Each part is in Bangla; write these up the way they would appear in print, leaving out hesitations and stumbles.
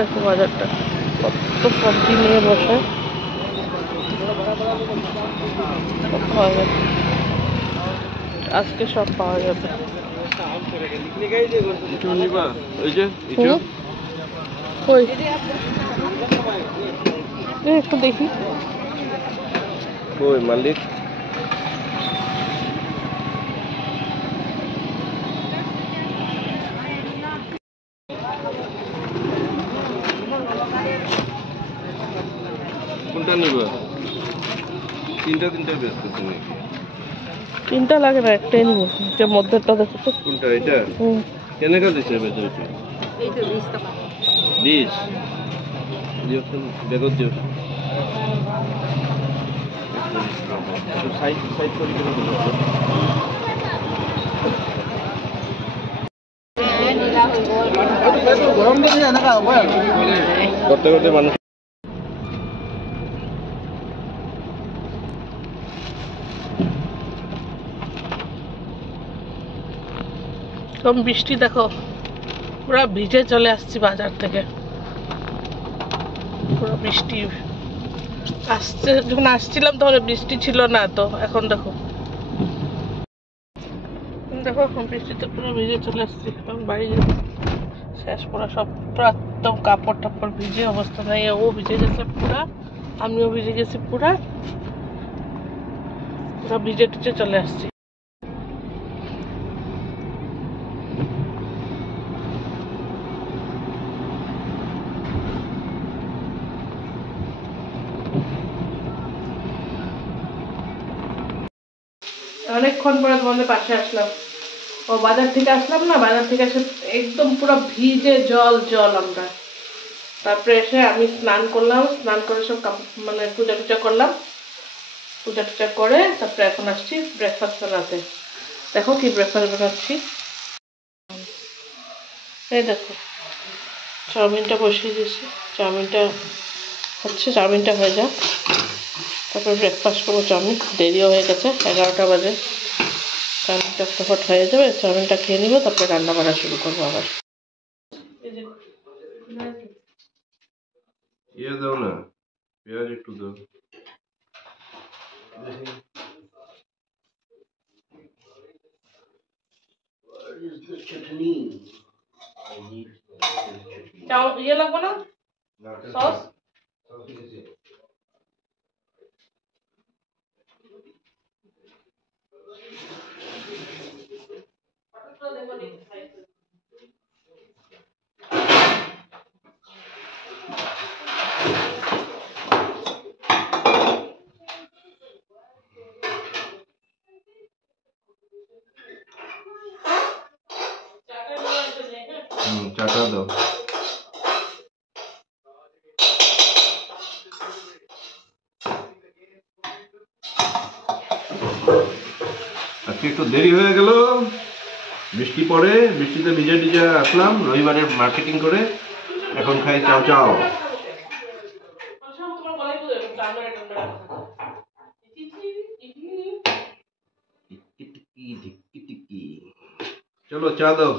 দেখো বাজারটা কত সবজি নিয়ে বসে, সব পাওয়া যাবে আজকে, সব পাওয়া যাবে। একটু দেখি মালিক কোনটা নিব? তিনটা ব্যস্ত তুমি? তিনটা লাগে না, একটাই নিব। যে মধ্যেরটা দেখো তো। কোনটা এটা? কেন কাজ দিছে বেচে? এই তো 20 টাকা। 20 দিওছেন বেগত দিওছেন। তো সাইড করে দিতে হবে। গরম দিন না কা হয়। করতে মানুষ কম বৃষ্টি দেখো, পুরো ভিজে চলে আসছি বাজার থেকে। পুরো বৃষ্টি আসছে, যখন আসছিলাম তখন বৃষ্টি ছিল না, তো এখন দেখো দেখো বৃষ্টিতে পুরো ভিজে চলে আসছি। এখন বাড়ি শেষ, পুরো সব পুরো একদম কাপড় টাপড় ভিজে অবস্থা নাই। ও ভিজে গেছে পুরা, আমিও ভিজে গেছি পুরা, পুরো ভিজে টিজে চলে আসছি। অনেকক্ষণ পরে তোমাদের পাশে আসলাম। ও বাজার থেকে আসলাম না, বাজার থেকে এসে একদম পুরো ভিজে জল জল আমরা। তারপরে এসে আমি স্নান করলাম, স্নান করে সব মানে পূজা টুজা করলাম, পূজা টুজা করে তারপরে এখন আসছি ব্রেকফাস্ট বানাতে। দেখো কি ব্রেকফাস্ট বানাচ্ছি। এই দেখো চাউমিনটা বসিয়ে দিয়েছি, চাউমিনটা হচ্ছে, চাউমিনটা হয়ে যাক তারপরে ব্রেকফাস্ট করবো। চাউমিন দেরিও হয়ে গেছে, 11টা বাজে। চাউমিনটা ফটাফট হয়ে যাবে, চাউমিনটা খেয়ে নিবো, তারপরে রান্না বান্না শুরু করবো আবার। ইয়ে দাও না, পেঁয়াজ একটু দাও। ইয়ে লাগবে না সস? চাটা দাও। আজকে একটু দেরি হয়ে গেল, বৃষ্টি পড়ে, বৃষ্টিতে ভিজে ভিজে আসলাম রবিবারে মার্কেটিং করে, এখন খাই চাও চাও। চলো চা দাও।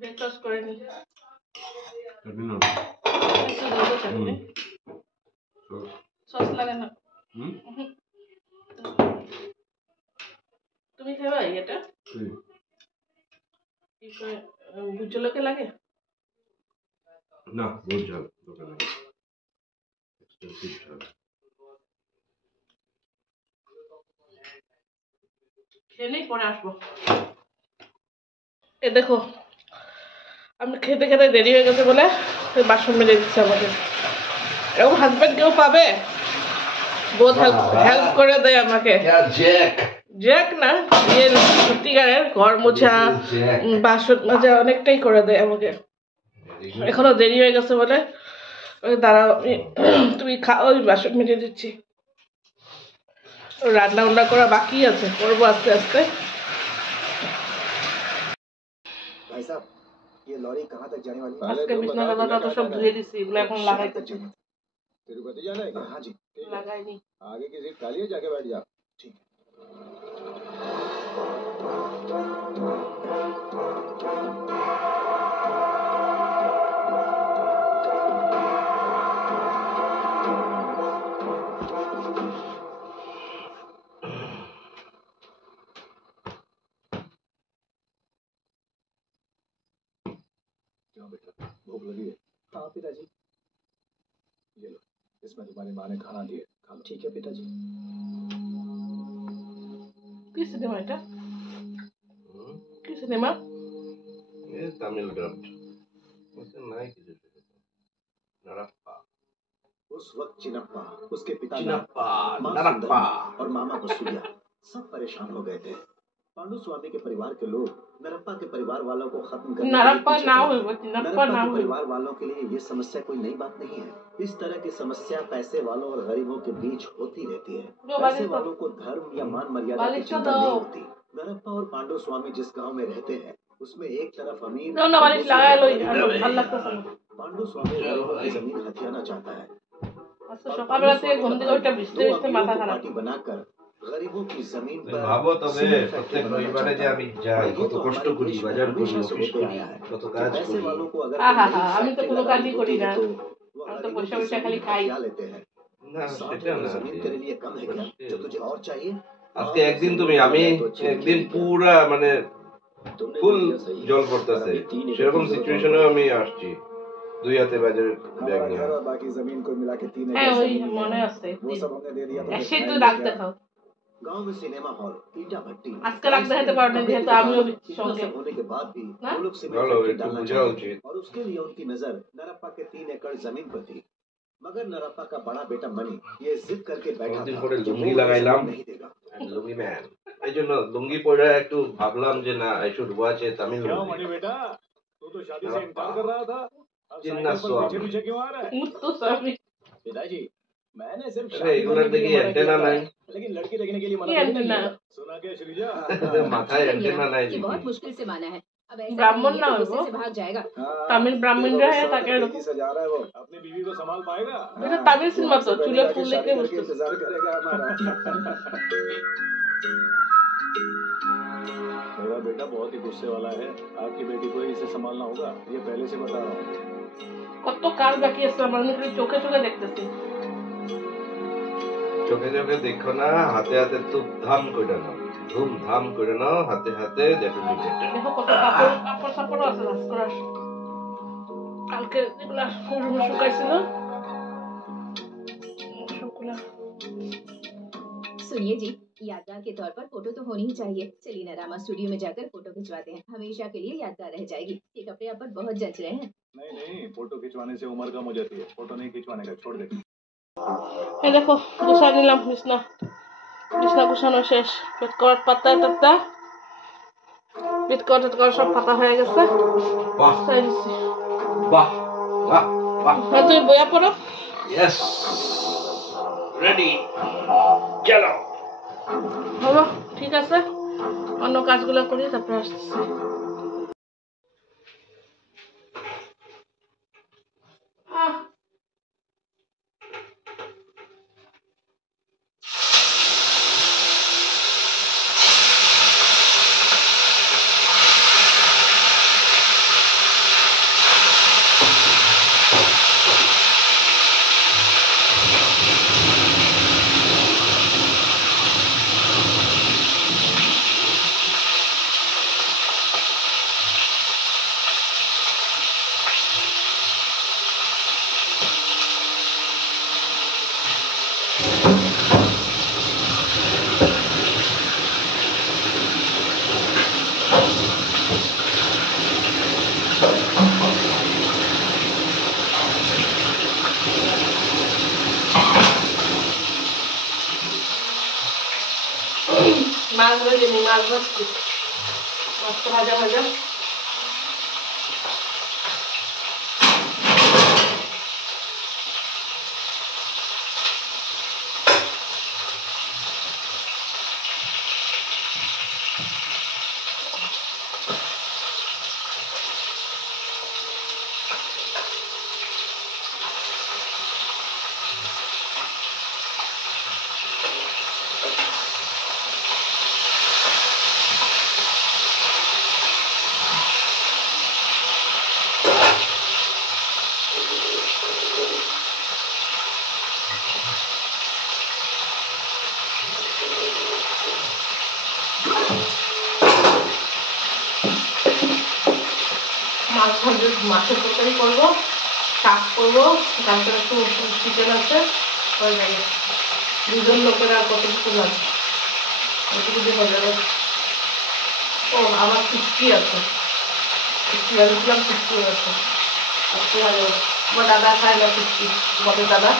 ব্রেকফাস্ট করে নি। সস লাগে না। তুমি খাবা এটা? ভুট জলকে লাগে না, বহুত ঝাল দোকানে, এক্সপেন্সিভ ঝাল। খেলেই পরে আসবো। এ দেখো আমি খেতে খেতে দেরি হয়ে গেছে বলে বাসন মেজে দিচ্ছে আমাকে। এরকম হাজবেন্ড কেউ পাবে? বহুত হেল্প করে দেয় আমাকে। জ্যাক না, সত্যিকারের ঘর মোছা, বাসন মাজা অনেকটাই করে দেয় আমাকে। এখনো দেরি হয়ে গেছে বলে দাঁড়াও, তুমি খাও, বাসন মেজে দিচ্ছি। রান্না বান্না করা বাকি আছে, করবো আস্তে আস্তে। भाई साहब ये लॉरी कहाँ तक जाने वाली है? আজকে বিছনা চাদরটা তো সব ধুয়ে দিছি, এগুলো এখন লাগাইতেছি। तिरुपति जाना है क्या? हाँ जी। লাগাইনি। आगे की सीट खाली है, जाके बैठ जा। ठीक है। क्यों बेटा, भूख लगी है? हाँ पिताजी। ये लो, इसमें तुम्हारी माँ ने खाना दिया, खा लो। ठीक है पिताजी। কি সিনেমা এটা? কি সিনেমা? তামিল ডব নাই কিছু নারাপ্পা उस वक्त चिनप्पा, उसके पिता चिनप्पा माँ नाराप्पा सुंदरी और मामा बसुरिया सब परेशान हो गए थे। पांडु स्वामी के परिवार के लोग नरप्पा के परिवार वालों को खत्म करने के लिए নারাপ্পা पीछे নাও थे। হইব, চিনাপ্পা नरप्पा নাও के হইব। परिवार वालों के लिए ये समस्या कोई नई बात नहीं है। इस तरह की समस्या पैसे वालों और गरीबों के बीच होती रहती है। जो पैसे बालिश वालों को धर्म या मान मर्यादा की बालिश तो चिंता दो। नहीं होती। नरप्पा और पांडु स्वामी जिस गांव में रहते हैं उसमें एक तरफ अमीर না না, और বালিশ दूसरी লাগাই तरफ লই, गरीब আর रहते ভালো हैं। লাগতেছে না। पांडु स्वामी गरीबों की जमीन हथियाना चाहता है। আজকে সকালবেলা থেকে ঘুম থেকে ওইটা ভিজতে ভিজতে মাথা খারাপ। पार्टी बनाकर गरीबों की जमीन पर ভাবো তবে सीमेंट প্রত্যেক फैक्ट्री बनाना রবিবারে যে चाहता আমি है। যাই, और ये কত तो কষ্ট हमारे করি, देश में বাজার করি, हमेशा से অফিস होते করি, आया है কত कि কাজ पैसे করি। वालों को अगर আহা कोई হা, नई আমি তো फैक्ट्री কোনো लगानी কাজই होती করি है না, तो वो আমি তো गरीबों বসে की বসে খালি जमीन খাই। हथिया लेते हैं। না साथ সেটা में না, जमीन तेरे लिए कम है क्या? जो तुझे और चाहिए? আজকে একদিন তুমি আমি একদিন পুরা মানে तुमने ফুল जो दिया सही है। জল और পড়তেছে, अभी 3 एकड़ সেরকম की जरूरत সিচুয়েশনেও है। আমি আসছি, দুই হাতে বাজার ব্যাগ हमारा নিয়ে। घर और बाकी जमीन को मिला के 3 হ্যাঁ एकड़ ওই जमीन মনে है। আছে, वो सब हमने दे दिया तो এসে তো दिखाएंगे ডাক क्या? দেখাও। गांव में सिनेमा हॉल, ईटा भट्टी, আজকে রাখ দেখাতে পারো না, যেহেতু আমিও इतना সঙ্গে। सब होने के बाद भी हाँ? वो लोग सीमेंट चलो, फैक्ट्री एक तो डालना बुझा चाहते उचित। थे और उसके लिए उनकी नजर नरप्पा के 3 एकड़ जमीन पर थी। मगर नरप्पा का बड़ा बेटा मणि ये जिद करके बैठा কতদিন था পরে कि লুঙ্গি वो লাগাইলাম, नहीं देगा। লুঙ্গি ম্যান, এই জন্য লুঙ্গি পরে একটু ভাবলাম যে না আই শুড ওয়াচ এ তামিল क्या মুভি। मणि बेटा, तू तो शादी से इनकार कर रहा था, अब जिन्ना साइकिल पर पीछे स्वामी। पीछे क्यों आ रहा है? মুত্তু স্বামী। पिताजी, मैंने सिर्फ अरे शादी एगुलर करने के लिए देखिए मना एंटेना किया था, नहीं। लेकिन लड़की देखने के लिए मना ये थोड़ी ना एंटेना। किया। सुना क्या श्रीजा? মাথায় অ্যান্টেনা নাই ये দেখি। बहुत मुश्किल से माना है। अब ऐसा ब्राह्मण करेंगे ना तो हो गुस्से वो। से भाग जाएगा। তামিল ব্রাহ্মণ देखो, रहे गुस्सा তাকে होकर এরকম। तेजी से जा रहा है वो। अपनी बीवी को संभाल पाएगा? এটা তামিল সিনেমা তো, वहाँ से চুলে पहले ফুল जाके দেখে शादी करके বুঝতেছি। इंतजार करेगा हमारा। मेरा बेटा बहुत ही गुस्से वाला है, आपकी बेटी को ही इसे संभालना होगा, ये पहले से बता रहा हूँ। কত কাজ বাকি আছে আমার, আমি খালি চোখে চোখে দেখতেছি। চোখে চোখে দেখো না, হাতে হাতে ধুমধাম করে নাও, ধুমধাম করে নাও, হাতে হাতে দেখো নিজে। দেখো কত কাপড় কাপড় সাপড়ও আছে ভাস করার। কালকে যেগুলা রুমে শুকাইছিল সবগুলা। सुनिए जी, यादगार के तौर पर फोटो तो होनी ही चाहिए। चलिए ना रामा स्टूडियो में जाकर फोटो खिंचवाते हैं, हमेशा के लिए यादगार रह जाएगी। ये कपड़े आप पर बहुत जच रहे हैं। नहीं नहीं, फोटो खिंचवाने से उम्र कम हो जाती है, फोटो नहीं खिंचवाने का, छोड़ दे। এই দেখো গুছাই নিলাম বিছনা, বিছনা গুছানো শেষ। পেট করার পাতা টাতা, পেট করার সব পাতা হয়ে গেছে। বাহ গুছাই দিচ্ছি। বাহ বাহ বাহ, হ্যাঁ তুমি বইয়া পড়ো। ইয়েস, রেডি, চলো। হলো ঠিক আছে, অন্য কাজগুলো করি তারপরে আসতেছি। মাছ ভেজে নি, মাছ ভাজছি, মাছটা ভাজা ভাজা। মাছের তরকারি করবো, শাক করবো, তারপরে একটু চিকেন আছে, হয়ে যাবে। দুজন লোকের আর কত কিছু লাগবে, এটুকু দিয়ে হয়ে যাবে। ও আমার ফুচকি আছে, ফুচকি ভেবেছিলাম ফুচকিও আছে, ফুচকি হয়ে যাবে। আমার দাদা খায় না ফুচকি, আমাদের দাদা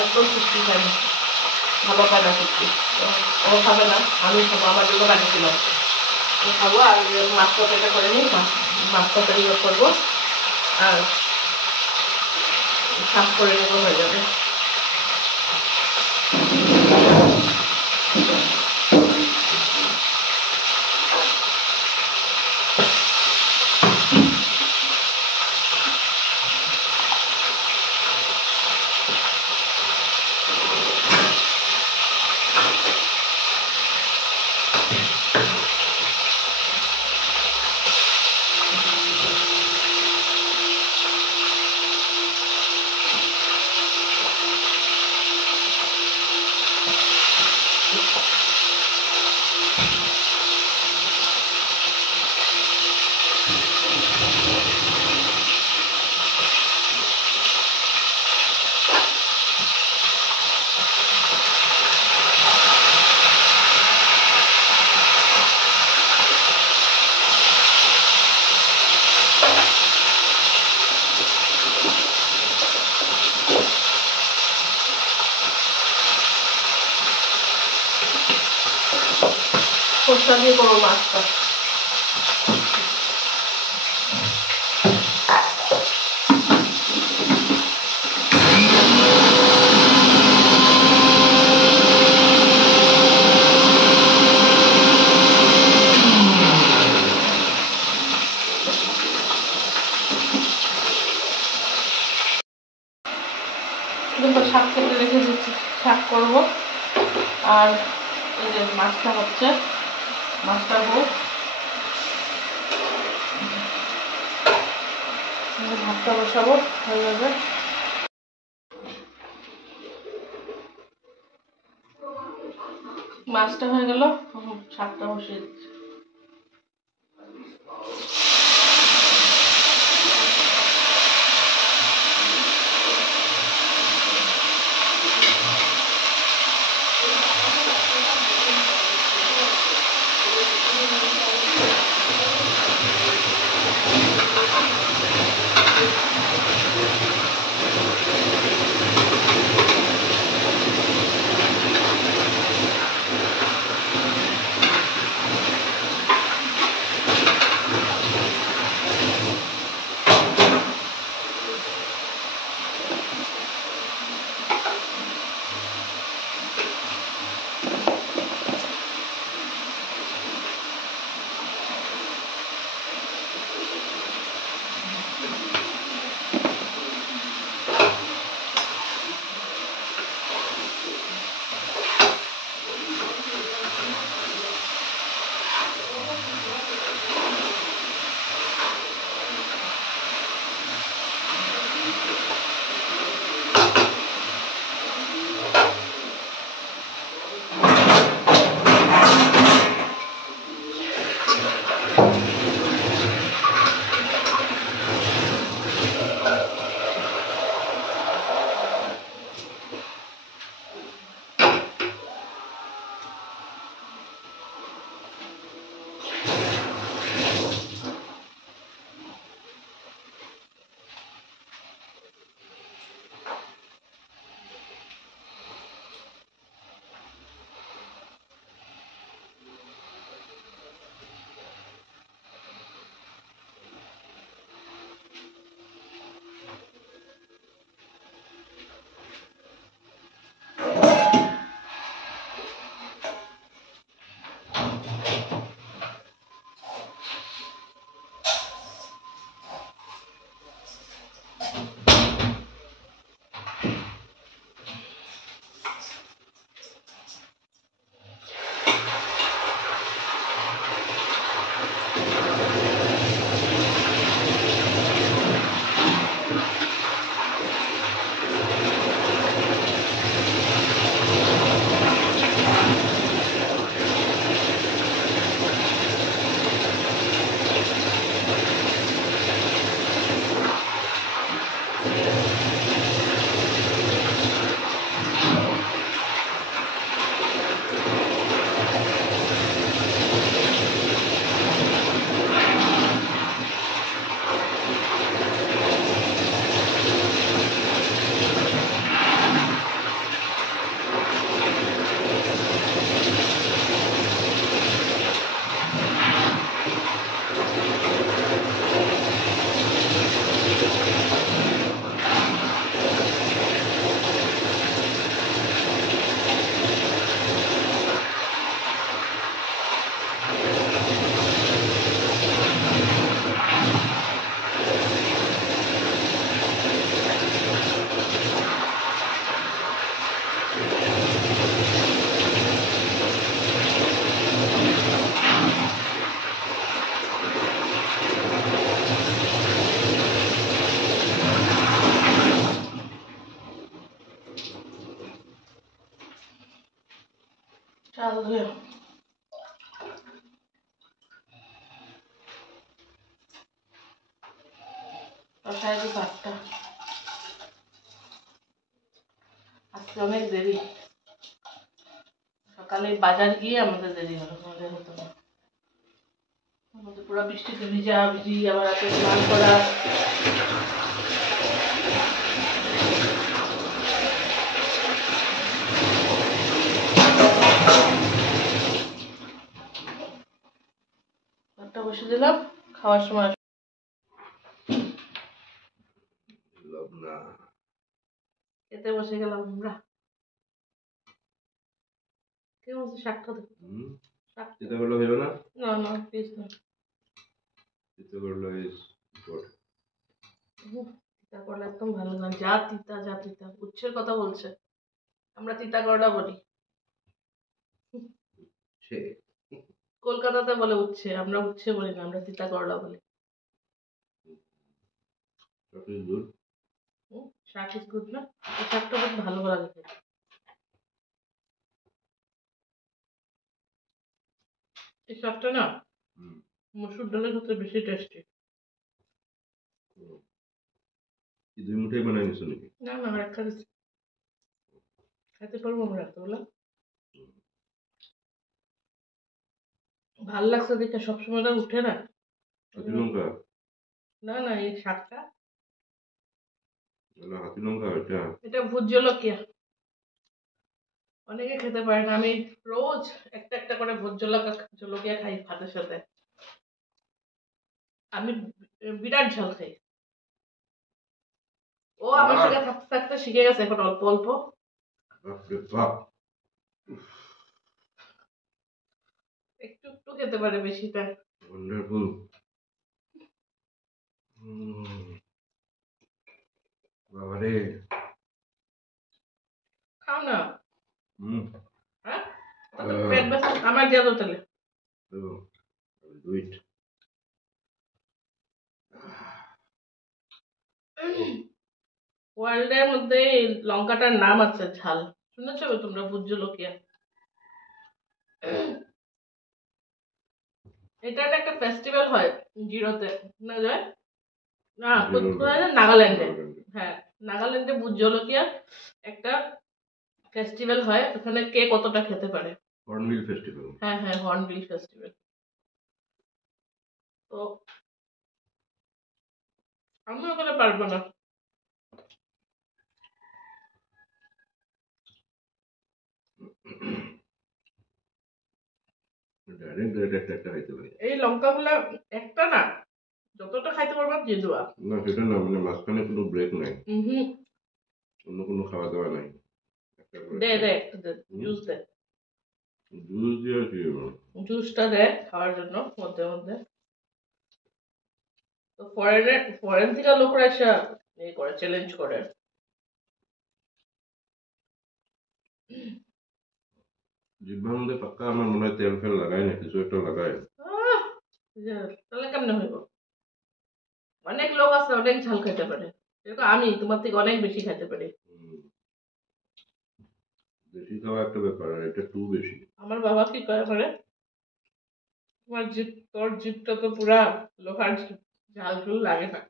একদম ফুচকি খায় না, ভালো খায় না ফুচকি, ও খাবে না, আমি খাবো, আমার জন্য বানিয়েছিলাম, ও খাবো। আর মাছ তরকারিটা করে নিই, মাছ তরকারি করবো আর শাক করে নেবো, হয়ে যাবে। সরষা দিয়ে করবো মাছটা। কিন্তু শাক কেটে রেখে দিচ্ছি, শাক করবো। আর এই যে মাছটা হচ্ছে, মাছটা হোক, ভাতটা বসাবো, হয়ে যাবে। মাছটা হয়ে গেল, শাকটা বসিয়ে দিচ্ছি। বসায় দিই ভাতটা। আজকে অনেক দেরি, সকালে বাজার গিয়ে আমাদের দেরি হলো, আমাদের হতো না। আমাদের পুরো বৃষ্টিতে ভিজা ভিজি, আবার রাতে স্নান করা। ভাতটা বসে দিলাম, খাওয়ার সময় লবণা খেতে বসে গেলাম আমরা। কেমন হচ্ছে শাকটা? দেখো শাকটা। চিন্তা করলে হইল না, না না প্লিজ না। চিন্তা করলে গুড। তিতা করলা একদম ভালো না, যা তিতা যা তিতা। উচ্ছের কথা বলছে, আমরা তিতা করলা বলি। সে কলকাতাতে বলে উচ্ছে, আমরা উচ্ছে বলি না, আমরা তিতা করলা বলি। গুড। শাক ইজ গুড না? এই শাকটা খুব ভালো লাগে খেতে। এই শাকটা না মসুর ডালের সাথে বেশি টেস্টি। কি 2 মুঠাই বানাই নিছো নাকি? না না, আর একটা দিচ্ছি। খাইতে পারবো আমরা এতগুলা? ভাল লাগছে দেখে, সবসময় তো উঠে না। হাতি লঙ্কা? না না, এই শাকটা, হাতি লঙ্কা এটা ভূত জলকিয়া। অনেকে খেতে পারে না, আমি রোজ একটা একটা করে ভূত জলকিয়া খাই ভাতের সাথে। আমি বিরাট ঝাল খাই। ও আমার সঙ্গে থাকতে থাকতে শিখে গেছে এখন অল্প অল্প। একটু একটু খেতে পারে, বেশিটা। ওয়ান্ডারফুল। বাবারে, খাও না। হ্যাঁ, আহ। পেট ব্যথা আমার দিয়ে দাও তাহলে। Do it. ওয়ার্ল্ডের মধ্যে এই লঙ্কাটার নাম আছে ঝাল, শুনেছো তোমরা? ভূত জলকিয়া। এটার একটা ফেস্টিভ্যাল হয় জিরোতে, না যায় না? কোথায় জানো? নাগাল্যান্ডে। হ্যাঁ, নাগাল্যান্ডে ভূত জলকিয়া একটা ফেস্টিভ্যাল হয়, ওখানে কে কতটা খেতে পারে। Hornbill festival. হ্যাঁ হ্যাঁ, হর্নবিল ফেস্টিভ্যাল। তো আমি ওখানে পারবো না। ডাইরেক্ট একটা খাইতে পারি এই লঙ্কাগুলা একটা না, যতটা খাইতে পারবো দিয়ে দেওয়া। না, সেটা না, মানে মাঝখানে কোনো ব্রেক নাই, হুম, অন্য কোনো খাওয়া দাওয়া নাই। দে দে একটু দে, জুস দে। জুস দিয়ে কি জুসটা দে খাওয়ার জন্য মধ্যে মধ্যে। তো ফরেন থেকে লোকরা এসে এই করে, চ্যালেঞ্জ করে। জিহ্বার মধ্যে পাক্কা আমার মনে হয় তেল ফেল লাগায় না, কিছু একটা লাগায়। তাহলে কেমনে হইব? অনেক লোক আছে অনেক ঝাল খেতে পারে, এরকম আমি তোমার থেকে অনেক বেশি খেতে পারি। বেশি খাওয়া একটা ব্যাপার, আর এটা টু বেশি। আমার বাবা কি করে করে, তোর জিভটা তো পুরা লোহার জিভ, ঝাল ঝুল লাগে না।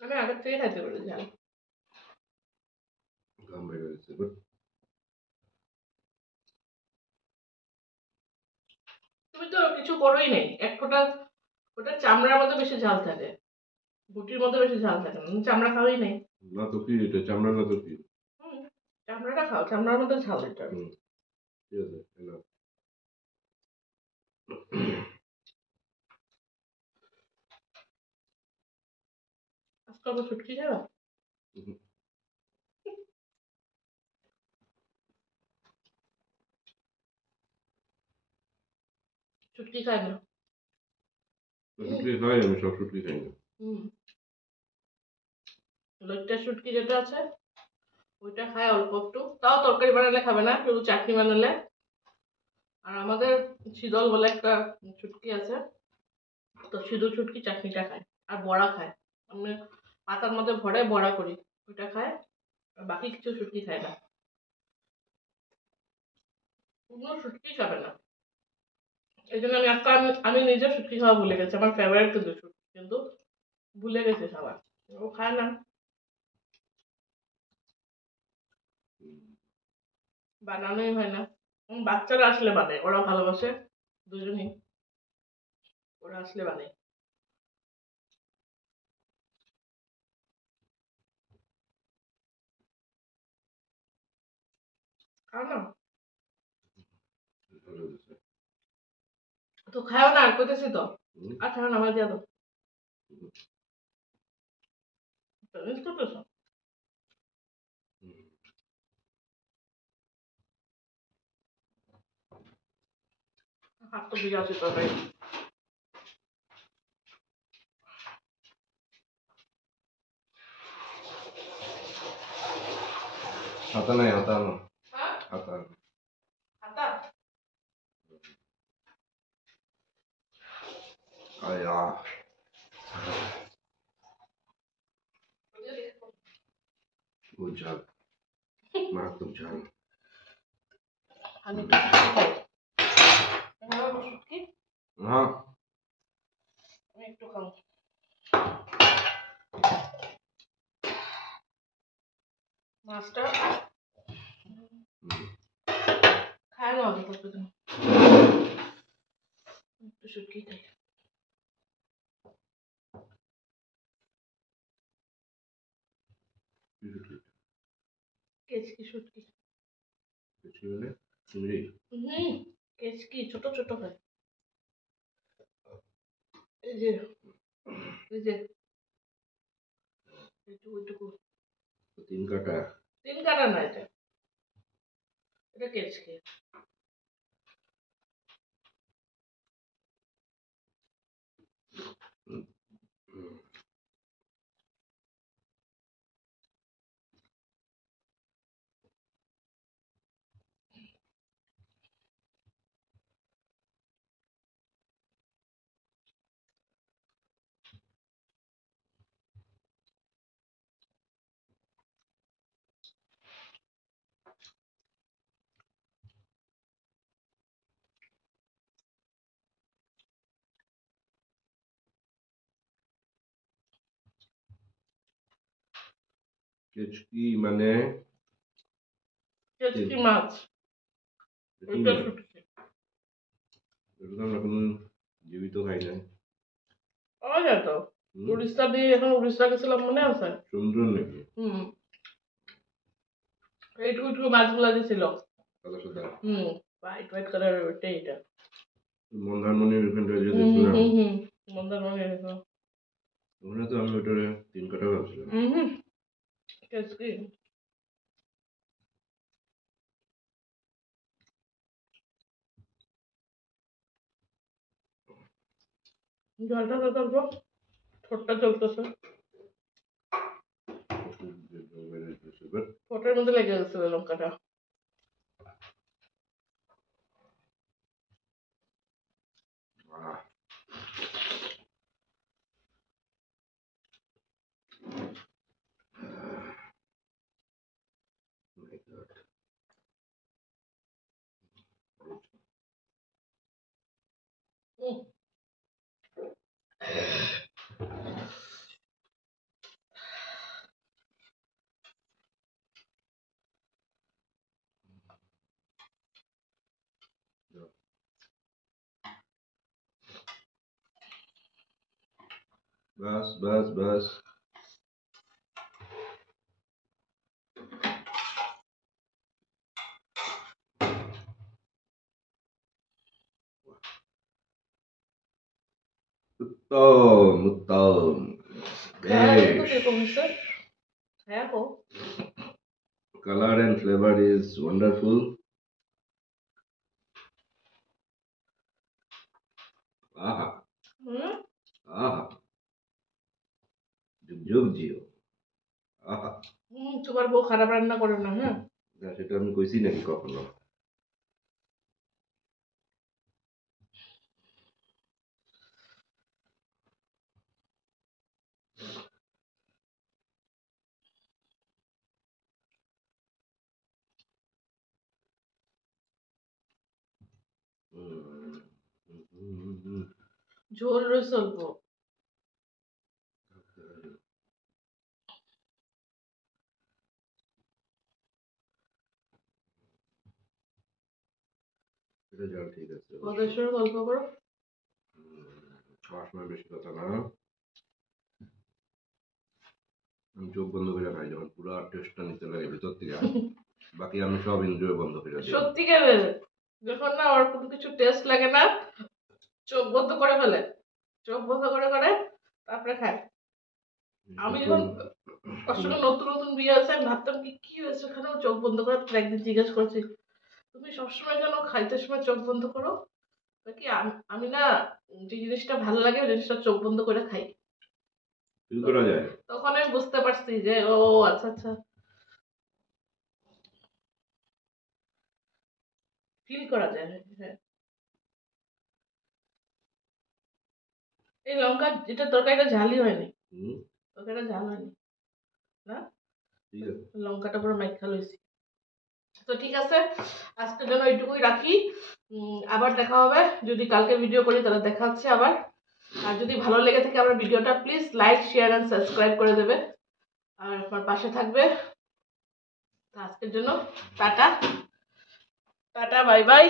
আমি আগের থেকে খাইতে পারি ঝাল। গাম বেড়ে গেছে, বাট তুমি তো কিছু করোই নাই, এক ফোঁটা। ওটা চামড়ার মধ্যে বেশি ঝাল থাকে, গুটির মধ্যে বেশি ঝাল থাকে না। চামড়া খাওয়াই নাই। না তো কি, এটা চামড়া না তো কি? চামড়াটা খাও, চামড়ার মধ্যে ঝাল এটা। ঠিক আছে, এলাম। আজকে আবার ছুটকি খাবা? ছুটকি খাই না। শুটকি খাই আমি, সব শুটকি খাই না। লইট্টা শুটকি যেটা আছে ওইটা খায় অল্প একটু, তাও তরকারি বানালে খাবে না, শুধু চাটনি বানালে। আর আমাদের শীতল বলে একটা শুটকি আছে, তো শুধু শুটকি চাটনিটা খায়। আর বড়া খায়, আমি পাতার মধ্যে ভরে বড়া করি, ওইটা খায়। আর বাকি কিছু শুটকি খায় না, কোনো শুটকি খাবে না। এই জন্য আমি আজকে আমি নিজে শুটকি খাওয়া ভুলে গেছি। আমার ফেভারিট কিন্তু শুটকি, কিন্তু ভুলে গেছি খাওয়া। ও খায় না, বানানোই হয় না। বাচ্চারা আসলে বানায়, ওরা ভালোবাসে দুজনই, ওরা আসলে বানায়। খাও না ভালো হয়েছে। তো, খাও না, কইতেছি তো। হুম, আর খাও না, আমার দিয়া দাও। মিস করতেছো? হুম। হাত তো ভিজা আছে তো ভাই। হাতা নাই, হাতা আনো, হ্যাঁ, হাতা আনো। হাতা। আয়া, বহুত ঝাল, মারাত্মক ঝাল। আমি তো শুটকি খাই। আমার শুটকি হ্যাঁ, আমি একটু খাও। মাছটা খায় না অত তুমি, একটু শুটকি খাই। কেচকি শুটকি। কি বলে? চিংড়ি। কেচকি ছোট ছোট হয়। এই যে, এই যে এইটুকু এইটুকু। 3 কাটা। 3 কাটা না এটা, এটা কেচকি। হুম, হুম। কেচকি মানে কেচকি মাছ, কি এটা মাছ? শুটকি। এটা তো আমরা কোনো জীবিত খাই নাই। পাওয়া যায় তো, হুম, উড়িষ্যা দিয়ে, এখন উড়িষ্যা গেছিলাম মনে আছে? সমুদ্র নাকি? এইটুকু এইটুকু মাছগুলা যে ছিল। সাদা সাদা। হোয়াইট হোয়াইট কালার, ওইটাই এটা। মন্দারমণির ওখানটায় যে দেখছিলাম, মন্দারমণি গেছিল। ওখানে তো আমি ওটারে 3 কাটা ভাবছিলাম। কেচকি। জলটা তো অল্প, ঠোঁটটা চলতেছে, But ঠোঁটের মধ্যে লেগে গেছিল লঙ্কাটা। ah, my God. হুম, बस उत्तम খাওয়া দেখো তো besh. কিরকম হয়েছে, হ্যাঁ গো। Color and flavor is wonderful. Aha, hmm, aha. যুগ জিও। আহা, তোমার বউ খারাপ রান্না করে না, হ্যাঁ? না সেটা আমি কইছি নাকি কখনো? হুম, হুম, ঝোল রয়েছে অল্প। এটা জল ঠিক আছে। ওদের সঙ্গে গল্প করো। খাওয়ার সময় বেশি কথা না। আমি চোখ বন্ধ করে খাই যখন পুরো টেস্টটা নিতে লাগে ভিতর থেকে, বাকি আমি সব এনজয় বন্ধ করে দিই। সত্যিকারের যখন না ওর কোনো কিছু টেস্ট লাগে না, চোখ বন্ধ করে ফেলে, চোখ বন্ধ করে করে তারপরে খায়। আমি যখন ওর সঙ্গে নতুন নতুন বিয়ে আছে, আমি ভাবতাম কি কি হয়েছে ওখানে, ও চোখ বন্ধ করে। একদিন জিজ্ঞেস করছি, তুমি সবসময় কেন খাইতে সময় চোখ বন্ধ করো? কি আমি না যে জিনিসটা ভালো লাগে ওই জিনিসটা চোখ বন্ধ করে খাই। ফিল করা যায়। তখন আমি বুঝতে পারছি যে ও আচ্ছা আচ্ছা, ফিল করা যায়। হ্যাঁ, এই লঙ্কা যেটা তরকারিটা ঝালই হয়নি, তরকারিটা ঝাল হয়নি না, ঠিক আছে। লঙ্কাটা পুরো মাইখা লইছি। তো ঠিক আছে, আজকের জন্য এইটুকুই রাখি। আবার দেখা হবে, যদি কালকে ভিডিও করি তাহলে দেখা হচ্ছে আবার। আর যদি ভালো লেগে থাকে আমার ভিডিওটা, please like share and subscribe করে দেবে আর আমার পাশে থাকবে। তো আজকের জন্য টাটা টাটা, বাই বাই।